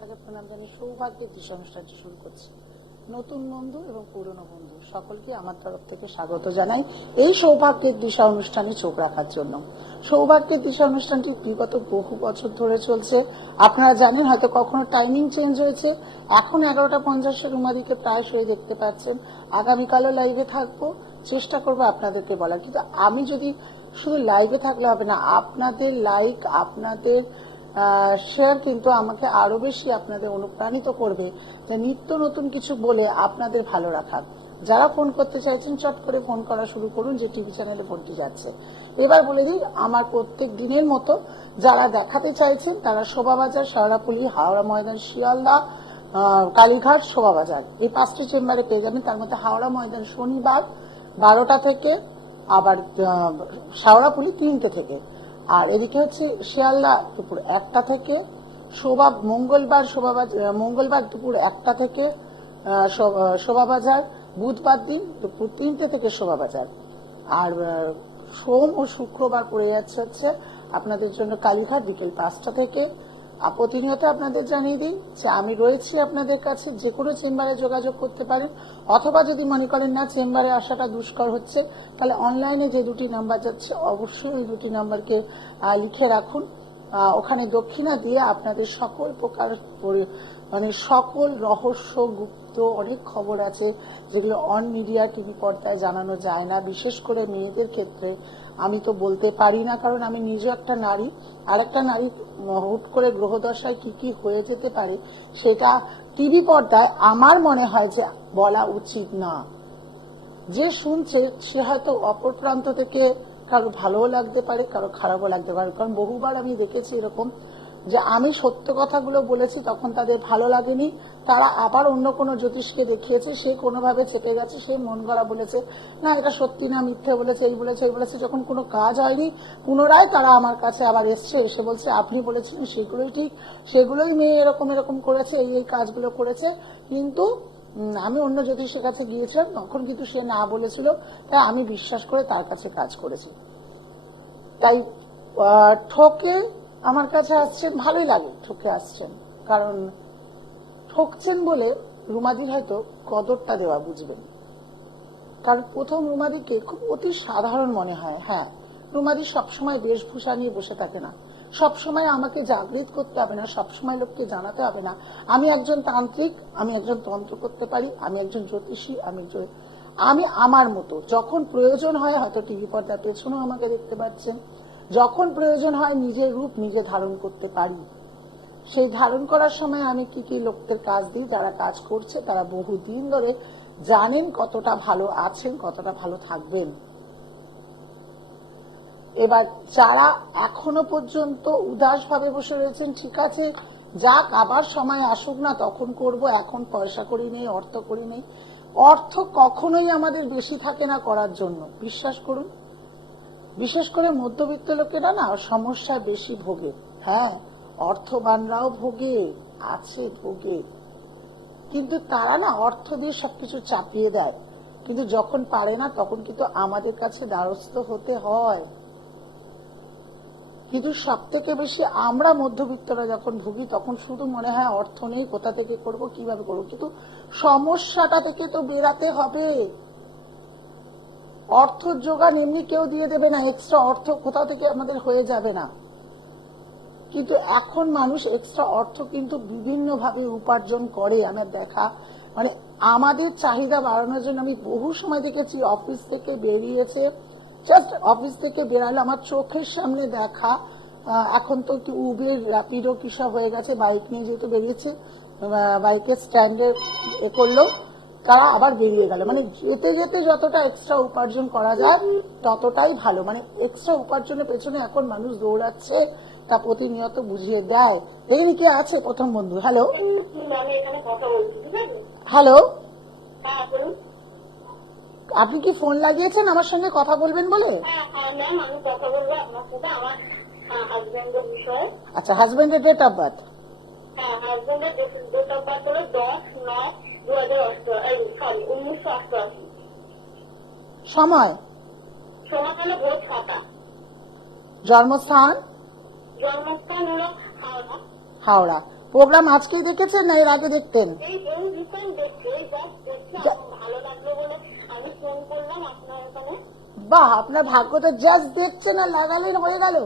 মাতাকে প্রণাম জানিয়ে সৌভাগ্যের দিশা অনুষ্ঠানটি শুরু করছি। নতুন বন্ধু এবং পুরনো বন্ধু সকলকে আমার তরফ থেকে স্বাগত জানাই এই সৌভাগ্যের দিশা অনুষ্ঠানে চোখ রাখার জন্য। সৌভাগ্যের দিশা অনুষ্ঠানটি বিগত বহু বছর ধরে চলছে। আপনারা জানেন, হয়তো কখনো টাইমিং চেঞ্জ হয়েছে। এখন 11:50 রুমাদিকে প্রায়শই দেখতে পাচ্ছেন। আগামীকালও লাইভে থাকবো, চেষ্টা করবো আপনাদেরকে বলার। কিন্তু আমি যদি শুধু লাইভে থাকলে হবে না, আপনাদের লাইক, আপনাদের শেয়ার কিন্তু আমাকে আরো বেশি আপনাদের অনুপ্রাণিত করবে যে নিত্য নতুন কিছু বলে আপনাদের ভালো রাখার। যারা ফোন করতে চাইছেন চট করে ফোন করা শুরু করুন, যে টিভি চ্যানেলে ফোনটি যাচ্ছে। এবার বলে দিই, আমার প্রত্যেক দিনের মতো যারা দেখাতে চাইছেন তারা শোভাবাজার, শেওড়াফুলি, হাওড়া ময়দান, শিয়ালদা, কালীঘাট, শোভাবাজার এই 5টি চেম্বারে পেয়ে যাবেন। তার মধ্যে হাওড়া ময়দান শনিবার 12টা থেকে, আবার শেওড়াফুলি 3টে থেকে, আর এদিকে হচ্ছে শিয়ালদা দুপুর 1টা থেকে, মঙ্গলবার দুপুর 1টা থেকে শোভাবাজার, বুধবার দিন দুপুর 3টে থেকে শোভাবাজার, আর সোম ও শুক্রবার পড়ে যাচ্ছে হচ্ছে আপনাদের জন্য কালীঘাট বিকেল 5টা থেকে। প্রতিনিয়ত আপনাদের জানিয়ে দিই যে আমি রয়েছি আপনাদের কাছে, যে কোনো চেম্বারে যোগাযোগ করতে পারেন। অথবা যদি মনে করেন না চেম্বারে আসাটা দুষ্কর হচ্ছে, তাহলে অনলাইনে যে 2টি নাম্বার যাচ্ছে অবশ্যই ওই 2টি নাম্বারকে লিখে রাখুন। ওখানে দক্ষিণা দিয়ে আপনাদের সকল প্রকার সকল রহস্য গুপ্ত অনেক খবর আছে যেগুলো অন মিডিয়া টিভি পর্দায় জানানো যায় না। বিশেষ করে মেয়েদের ক্ষেত্রে আমি তো বলতে পারি না, কারণ আমি নিজে একটা নারী। আর একটা নারী হুট করে গ্রহদশায় কি কি হয়ে যেতে পারে সেটা টিভি পর্দায় আমার মনে হয় যে বলা উচিত না। যে শুনছে সে হয়তো অপর প্রান্ত থেকে কারো ভালোও লাগতে পারে, কারো খারাপও লাগতে পারে। কারণ বহুবার আমি দেখেছি এরকম যে আমি সত্য কথাগুলো বলেছি, তখন তাদের ভালো লাগেনি, তারা আবার অন্য কোনো জ্যোতিষকে দেখিয়েছে, সে কোনোভাবে চেপে গেছে, সে মন গড়া বলেছে, না এটা সত্যি না, মিথ্যে বলেছে, এই বলেছে ওই বলেছে। যখন কোনো কাজ হয়নি পুনরায় তারা আমার কাছে আবার এসছে, এসে বলছে আপনি বলেছিলেন সেগুলোই ঠিক, সেগুলোই মেয়ে এরকম এরকম করেছে, এই কাজগুলো করেছে, কিন্তু আমি অন্য জ্যোতিষের কাছে গিয়েছিলাম, তখন কিন্তু সে না বলেছিল, তাই আমি বিশ্বাস করে তার কাছে কাজ করেছি। তাই ঠকে আমার কাছে আসছেন, ভালোই লাগে ঠকে আসছেন, কারণ ঠকছেন বলে রুমাদির হয়তো কদরটা দেওয়া বুঝবেন। কারণ প্রথম রুমাদিকে খুব অতি সাধারণ মনে হয়। হ্যাঁ, রুমাদি সবসময় বেশভূষা নিয়ে বসে থাকে না, সবসময় আমাকে জাগৃত করতে হবে না, সবসময় লোককে জানাতে হবে না আমি একজন তান্ত্রিক, আমি একজন তন্ত্র করতে পারি, আমি একজন জ্যোতিষী, আমি আমার মতো যখন প্রয়োজন হয়, হয়তো টিভি পর্দার পেছনেও আমাকে দেখতে পাচ্ছেন, যখন প্রয়োজন হয় নিজের রূপ নিজে ধারণ করতে পারি। সেই ধারণ করার সময় আমি কি কি লোকদের কাজ দিই, যারা কাজ করছে তারা বহুদিন ধরে জানেন কতটা ভালো আছেন, কতটা ভালো থাকবেন। এবার যারা এখনো পর্যন্ত উদাস ভাবে বসে রয়েছেন, ঠিক আছে যাক, আবার সময় আসুক না তখন করব, এখন পয়সা করি নেই, অর্থ করি নেই। অর্থ কখনোই আমাদের বেশি থাকে না করার জন্য, বিশ্বাস করুন। বিশেষ করে মধ্যবিত্ত লোকেরা না সমস্যায় বেশি ভোগে। হ্যাঁ, অর্থবানরাও ভোগে, আছে ভোগে, কিন্তু তারা না অর্থ দিয়ে সবকিছু চাপিয়ে দেয়, কিন্তু যখন পারে না তখন কিন্তু আমাদের কাছে দ্বারস্থ হতে হয়। কিন্তু সব থেকে বেশি আমরা মধ্যবিত্তরা যখন ভুগি, তখন শুধু মনে হয় অর্থ নেই, কোথা থেকে করব, কিভাবে করব। কিন্তু সমস্যাটা থেকে তো বেরাতে হবে। অর্থ জোগান এমনি কেউ দিয়ে দেবে না, এক্সট্রা অর্থ কোথা থেকে আমাদের হয়ে যাবে না। কিন্তু এখন মানুষ এক্সট্রা অর্থ কিন্তু বিভিন্ন ভাবে উপার্জন করে। আমার দেখা, আমাদের চাহিদা বাড়ানোর জন্য আমি বহু সময় দেখেছি, অফিস থেকে বেরিয়েছে, জাস্ট অফিস থেকে বেরালো, আমার চোখের সামনে দেখা, এখন তো একটু উবের র্যাপিডো কিসব হয়ে গেছে, বাইক নিয়ে যেহেতু বেরিয়েছে, বাইকের স্ট্যান্ডে করলো, তারা আবার বেরিয়ে গেল। যেতে যেতে যতটা এক্সট্রা উপার্জন করা যায় ততটাই ভালো। এক্সট্রা উপার্জনের পেছনে এখন মানুষ দৌড়াচ্ছে, তা প্রতিনিয়ত বুঝিয়ে দেয়। দেখেনি কে আছে প্রথম বন্ধু। হ্যালো হ্যালো, আপনি কি ফোন লাগিয়েছেন আমার সঙ্গে কথা বলবেন বলে? আচ্ছা, হাজবেন্ডের ডেট অফ বার্থ? সময়? জন্মস্থান? হাওড়া। প্রোগ্রাম আজকেই দেখেছেন না এর আগে দেখতেন? এই রিসেন্ট দেখছি, এই জাস্ট দেখছি, আমার ভালো লাগলো বলে আমি ফোন করলাম আপনার এখানে। বাহ, আপনার ভাগ্যটা জাস্ট দেখছেন আর লাগালেন, হয়ে গেল।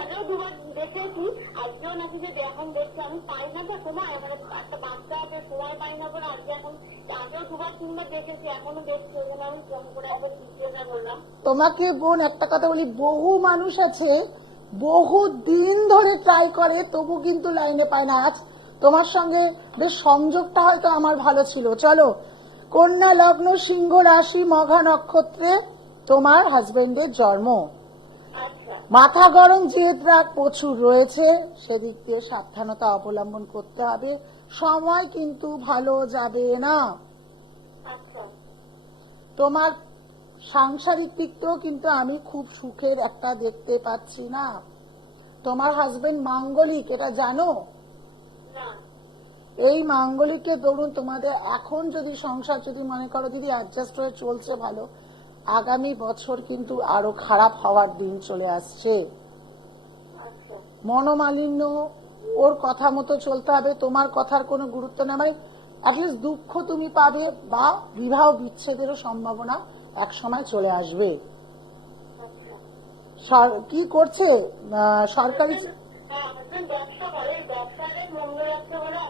আগেও দুবার দেখেছি, আজকেও নাকি যে এখন দেখছি, আমি পাই না তো সময়, মানে একটা বাচ্চা আছে, সময় পাই না বলে আজকে এখন, আগেও দুবার তিনবার দেখেছি, এখনো দেখছি, ওই জন্য আমি ফোন করে একবার জিজ্ঞাসা করলাম। তোমাকে বোন একটা কথা বলি, বহু মানুষ আছে বহু দিন ধরে ট্রাই করে তবু কিন্তু লাইনে পায় না। আজ তোমার সঙ্গে বেশ সংযোগটা হয়তো আমার ভালো ছিল। চলো, কন্যা লগ্ন, সিংহ রাশি, মঘা নক্ষত্রে তোমার হাজবেন্ডের জন্ম। আচ্ছা, মাথা গরম, জেদ রাগ প্রচুর রয়েছে, সেদিক দিয়ে সাবধানতা অবলম্বন করতে হবে। সময় কিন্তু ভালো যাবে না। আচ্ছা, তোমার সাংসারিক দিকটাও কিন্তু আমি খুব সুখের একটা দেখতে পাচ্ছি না। তোমার হাজবেন্ড মাঙ্গলিক, এটা জানো? না, এই মাঙ্গলিকের দরুন তোমাদের এখন যদি সংসার যদি মনে করো দিদি অ্যাডজাস্ট হয়ে চলছে ভালো, আগামী বছর কিন্তু আরো খারাপ হওয়ার দিন চলে আসছে। আচ্ছা, মনোমালিন্য, ওর কথা মতো চলতে হবে, তোমার কথার কোনো গুরুত্ব নেই, মানে অ্যাটলিস্ট দুঃখ তুমি পাবে বা বিবাহ বিচ্ছেদেরও সম্ভাবনা এক সময় চলে আসবে। আচ্ছা। কি করছে সরকারি? হ্যাঁ, হাজবেন্ড ব্যবসা করে, ব্যবসায় মঙ্গল আছে বলে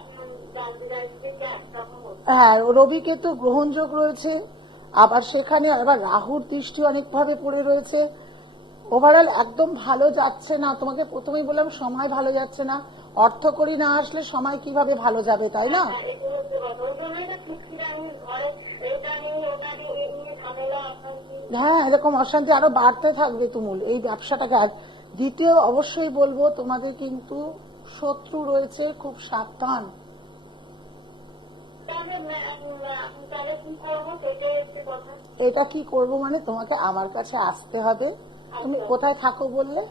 জানতে চাইছি যে একরকম হচ্ছে। হ্যাঁ, রবি কেতু গ্রহণযোগ রয়েছে, আবার সেখানে আবার রাহুর দৃষ্টি অনেকভাবে পড়ে রয়েছে। ওভারঅল একদম ভালো যাচ্ছে না। তোমাকে প্রথমেই বললাম সময় ভালো যাচ্ছে না। অর্থকড়ি না আসলে সময় কিভাবে ভালো যাবে, তাই না? হ্যাঁ, এরকম অশান্তি আরো বাড়তে থাকবে তুমুল এই ব্যবসাটাকে। আর দ্বিতীয় অবশ্যই বলবো তোমাদের কিন্তু শত্রু রয়েছে, খুব সাবধান। এটা কি করব মানে তোমাকে আমার কাছে আসতে হবে। তুমি কোথায় থাকো বললে?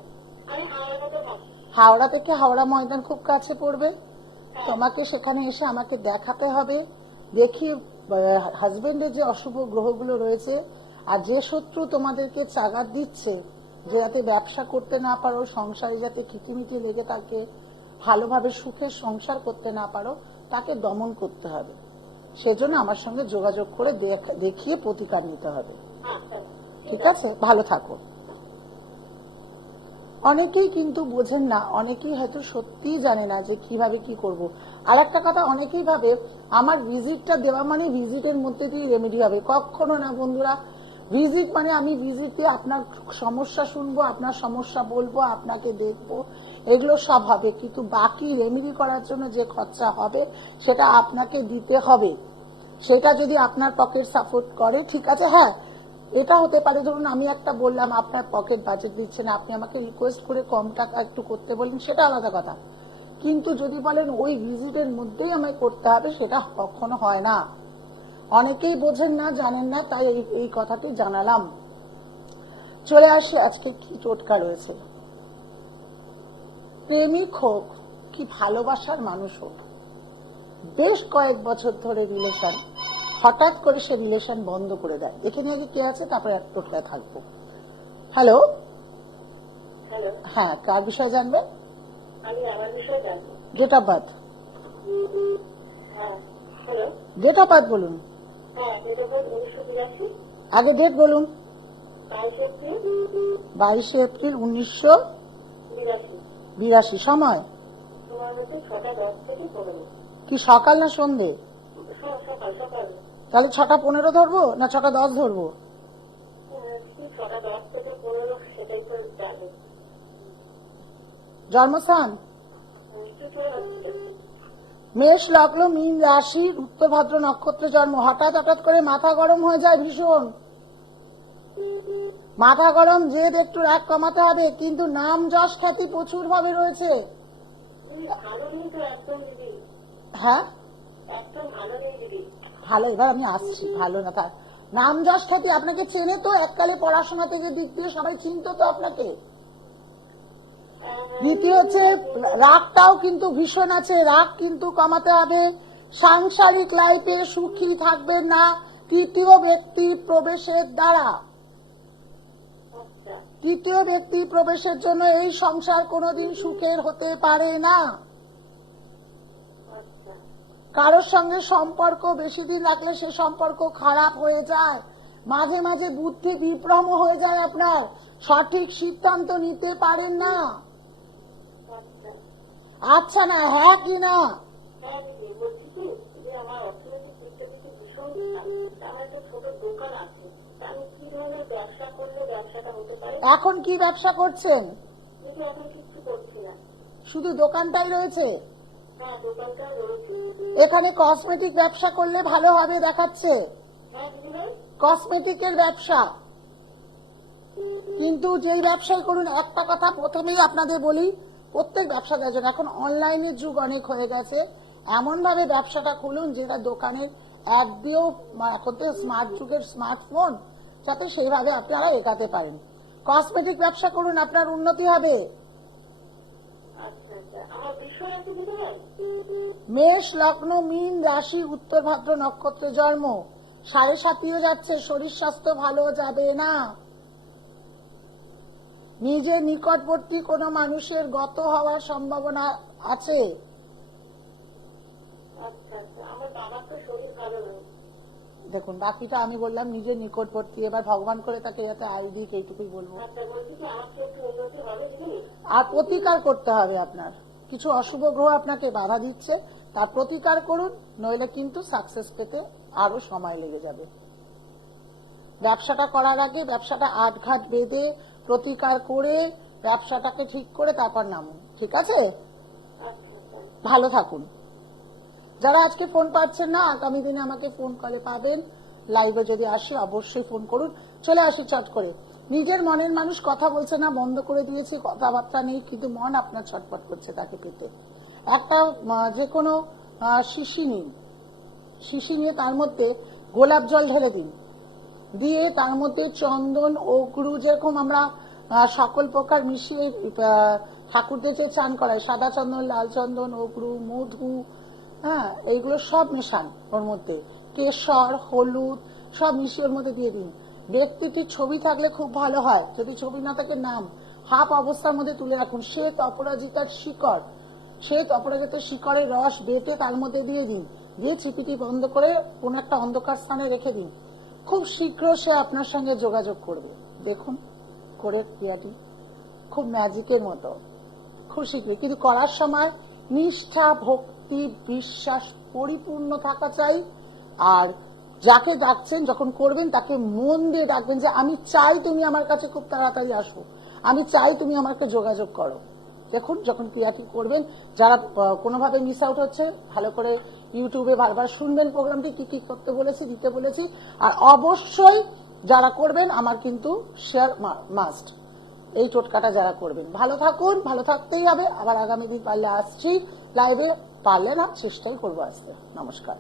হাওড়া থেকে হাওড়া ময়দান খুব কাছে পড়বে। তোমাকে সেখানে এসে আমাকে দেখাতে হবে। দেখি হাজবেন্ডের যে অশুভ গ্রহগুলো রয়েছে আর যে শত্রু তোমাদেরকে চাগার দিচ্ছে যে যাতে ব্যবসা করতে না পারো, সংসারে যাতে কিটিমিটি লেগে থাকে, ভালোভাবে সুখের সংসার করতে না পারো, তাকে দমন করতে হবে। সেজন্য আমার সঙ্গে যোগাযোগ করে দেখিয়ে প্রতিকার নিতে হবে। ঠিক আছে, ভালো থাকো। অনেকেই কিন্তু বোঝেন না, অনেকেই হয়তো সত্যিই জানে না যে কিভাবে কি করব। আর একটা কথা, অনেকেই ভাবে আমার ভিজিটটা দেওয়া মানে ভিজিটের মধ্যে দিয়ে রেমেডি হবে। কখনো না বন্ধুরা, ভিজিট মানে আমি ভিজিটে আপনার সমস্যা শুনবো, আপনার সমস্যা বলবো, আপনাকে দেখবো, এগুলো সব হবে, কিন্তু বাকি রেমেডি করার জন্য যে খরচা হবে সেটা আপনাকে দিতে হবে। সেটা যদি আপনার পকেট সাপোর্ট করে ঠিক আছে। হ্যাঁ, এটা হতে পারে ধরুন আমি একটা বললাম, আপনার পকেট বাজেট দিচ্ছে না, আপনি আমাকে রিকোয়েস্ট করে কম টাকা একটু করতে বললেন, সেটা আলাদা কথা। কিন্তু যদি বলেন ওই ভিজিটের মধ্যেই আমায় করতে হবে, সেটা কখনো হয় না। অনেকেই বোঝেন না, জানেন না, তাই এই কথাটি জানালাম। চলে আসি আজকে কি টোটকা রয়েছে। প্রেমিক হোক কি ভালোবাসার মানুষ হোক, বেশ কয়েক বছর ধরে রিলেশন, হঠাৎ করে সে রিলেশন বন্ধ করে দেয়। এখানে আগে কে আছে, তারপরে এক টোটকায় থাকবো। হ্যালো, হ্যাঁ, কার বিষয়ে জানবে? Date of birth. Date of birth বলুন, আগে ডেট বলুন। 22 এপ্রিল 1982। সময় কি সকাল না সন্ধে? তাহলে 6:15 ধরবো না 6:10 ধরবো? জন্মস্থান মেষ লগ্ন, মীন রাশি, উত্তর ভাদ্র নক্ষত্রে জন্ম। হঠাৎ করে মাথা গরম হয়ে যায় ভীষণ। মাথা গরম, জেদ, একটু রাগ কমাতে হবে, কিন্তু নাম যশ খ্যাতি প্রচুর ভাবে রয়েছে। হ্যাঁ, ভালো, এবার আমি আসছি। ভালো না তার নাম যশ খ্যাতি, আপনাকে চেনে তো, এককালে পড়াশোনা থেকে দিক দিয়ে সবাই চিনত তো আপনাকে। দ্বিতীয় হচ্ছে রাগটাও কিন্তু ভীষণ আছে, রাগ কিন্তু কমাতে হবে। সাংসারিক লাইফে সুখী থাকবেন না তৃতীয় ব্যক্তির প্রবেশের দ্বারা। তৃতীয় ব্যক্তি প্রবেশের জন্য এই সংসার কোনোদিন সুখের হতে পারে না। কারোর সঙ্গে সম্পর্ক বেশি দিন রাখলে সে সম্পর্ক খারাপ হয়ে যায়, মাঝে মাঝে বুদ্ধি বিভ্রম হয়ে যায়, আপনার সঠিক সিদ্ধান্ত নিতে পারেন না। আচ্ছা আচ্ছা না, হ্যাঁ কি না? হ্যাঁ দিদি, বলছি কি যে আমার অর্থনৈতিক পরিস্থিতি ভীষণ খারাপ। আমার একটা ছোট দোকান আছে, তা আমি কি ধরনের ব্যবসা করলে ব্যবসাটা হতে পারে? এখন কি ব্যবসা করছেন? কিন্তু এখন কিছু করছি না। শুধু দোকানটাই রয়েছে? হ্যাঁ, দোকানটা রয়েছে। এখানে কসমেটিক ব্যবসা করলে ভালো হবে দেখাচ্ছে, হ্যাঁ দিদিভাই, কসমেটিকের ব্যবসা। কিন্তু যেই ব্যবসায় করুন, একটা কথা প্রথমেই আপনাদের বলি, প্রত্যেক ব্যবসাদার জন্য এখন অনলাইনের যুগ অনেক হয়ে গেছে, এমন ভাবে ব্যবসাটা খুলুন যেটা দোকানের এক দিয়েও, এখন তো স্মার্ট যুগের স্মার্টফোন, যাতে সেইভাবে আপনারা এগাতে পারেন। কসমেটিক ব্যবসা করুন, আপনার উন্নতি হবে। আচ্ছা আচ্ছা, আমার বিষয় আছে দিদিভাই। মেষ লগ্ন, মীন রাশি, উত্তর ভাদ্র নক্ষত্রে জন্ম, 7.5 যাচ্ছে, শরীর স্বাস্থ্য ভালো যাবে না। নিজের নিকটবর্তী কোনো মানুষের গত হওয়ার সম্ভাবনা আছে। আচ্ছা আচ্ছা, আমার বাবার তো শরীর ভালো নয়। দেখুন, বাকিটা আমি বললাম নিজের নিকটবর্তী, এবার ভগবান করে তাকে যাতে আয়ু দিক, এইটুকুই বলবো। আচ্ছা, বলছি কি আমার কি একটু উন্নতি হবে দিদি? আর প্রতিকার করতে হবে আপনার, কিছু অশুভ গ্রহ আপনাকে বাধা দিচ্ছে, তার প্রতিকার করুন, নইলে কিন্তু সাকসেস পেতে আরো সময় লেগে যাবে। ব্যবসাটা করার আগে ব্যবসাটা আটঘাট বেঁধে প্রতিকার করে ব্যবসাটাকে ঠিক করে তারপর নামুন, ঠিক আছে? আচ্ছা আচ্ছা, ভালো থাকুন। যারা আজকে ফোন পাচ্ছেন না, আগামী দিনে আমাকে ফোন কলে পাবেন। লাইভে যদি আসি অবশ্যই ফোন করুন, চলে আসি চট করে। নিজের মনের মানুষ কথা বলছে না, বন্ধ করে দিয়েছি, কথাবার্তা নেই, কিন্তু মন আপনার ছটফট করছে তাকে পেতে। একটা যে কোনো শিশি নিন, শিশি নিয়ে তার মধ্যে গোলাপ জল ঢেলে দিন, দিয়ে তার মধ্যে চন্দন, অগ্রু, যেরকম আমরা সকল প্রকার মিশিয়ে ঠাকুরদের যে চান করায়, সাদা চন্দন, লাল চন্দন, অগ্রু, মধু, হ্যাঁ, এইগুলো সব মেশান ওর মধ্যে, কেশর, হলুদ সব মিশিয়ে ওর মধ্যে দিয়ে দিন। ব্যক্তিটির ছবি থাকলে খুব ভালো হয়, যদি ছবি না থাকে নাম হাফ অবস্থার মধ্যে তুলে রাখুন। শ্বেত অপরাজিতার শিকড়, শ্বেত অপরাজিতার শিকড়ের রস বেটে তার মধ্যে দিয়ে দিন, দিয়ে চিপিটি বন্ধ করে কোন একটা অন্ধকার স্থানে রেখে দিন। খুব শীঘ্র সে আপনার সঙ্গে যোগাযোগ করবে। দেখুন করে ক্রিয়াটি খুব ম্যাজিকের মতো, খুব শীঘ্রই। কিন্তু করার সময় নিষ্ঠা, ভক্তি, বিশ্বাস পরিপূর্ণ থাকা চাই। আর যাকে ডাকছেন যখন করবেন তাকে মন দিয়ে ডাকবেন, যে আমি চাই তুমি আমার কাছে খুব তাড়াতাড়ি আসো, আমি চাই তুমি আমাকে যোগাযোগ করো। দেখুন যখন ক্রিয়াটি করবেন, যারা কোনোভাবে মিস আউট হচ্ছে, ভালো করে ইউটিউবে বারবার শুনবেন প্রোগ্রামটি, কি কি করতে বলেছি, দিতে বলেছি। আর অবশ্যই যারা করবেন, আমার কিন্তু শেয়ার মাস্ট, এই টোটকাটা যারা করবেন। ভালো থাকুন, ভালো থাকতেই হবে। আবার আগামী দিন পারলে আসছি লাইভে, পারলে না চেষ্টাই করবো আসতে। নমস্কার।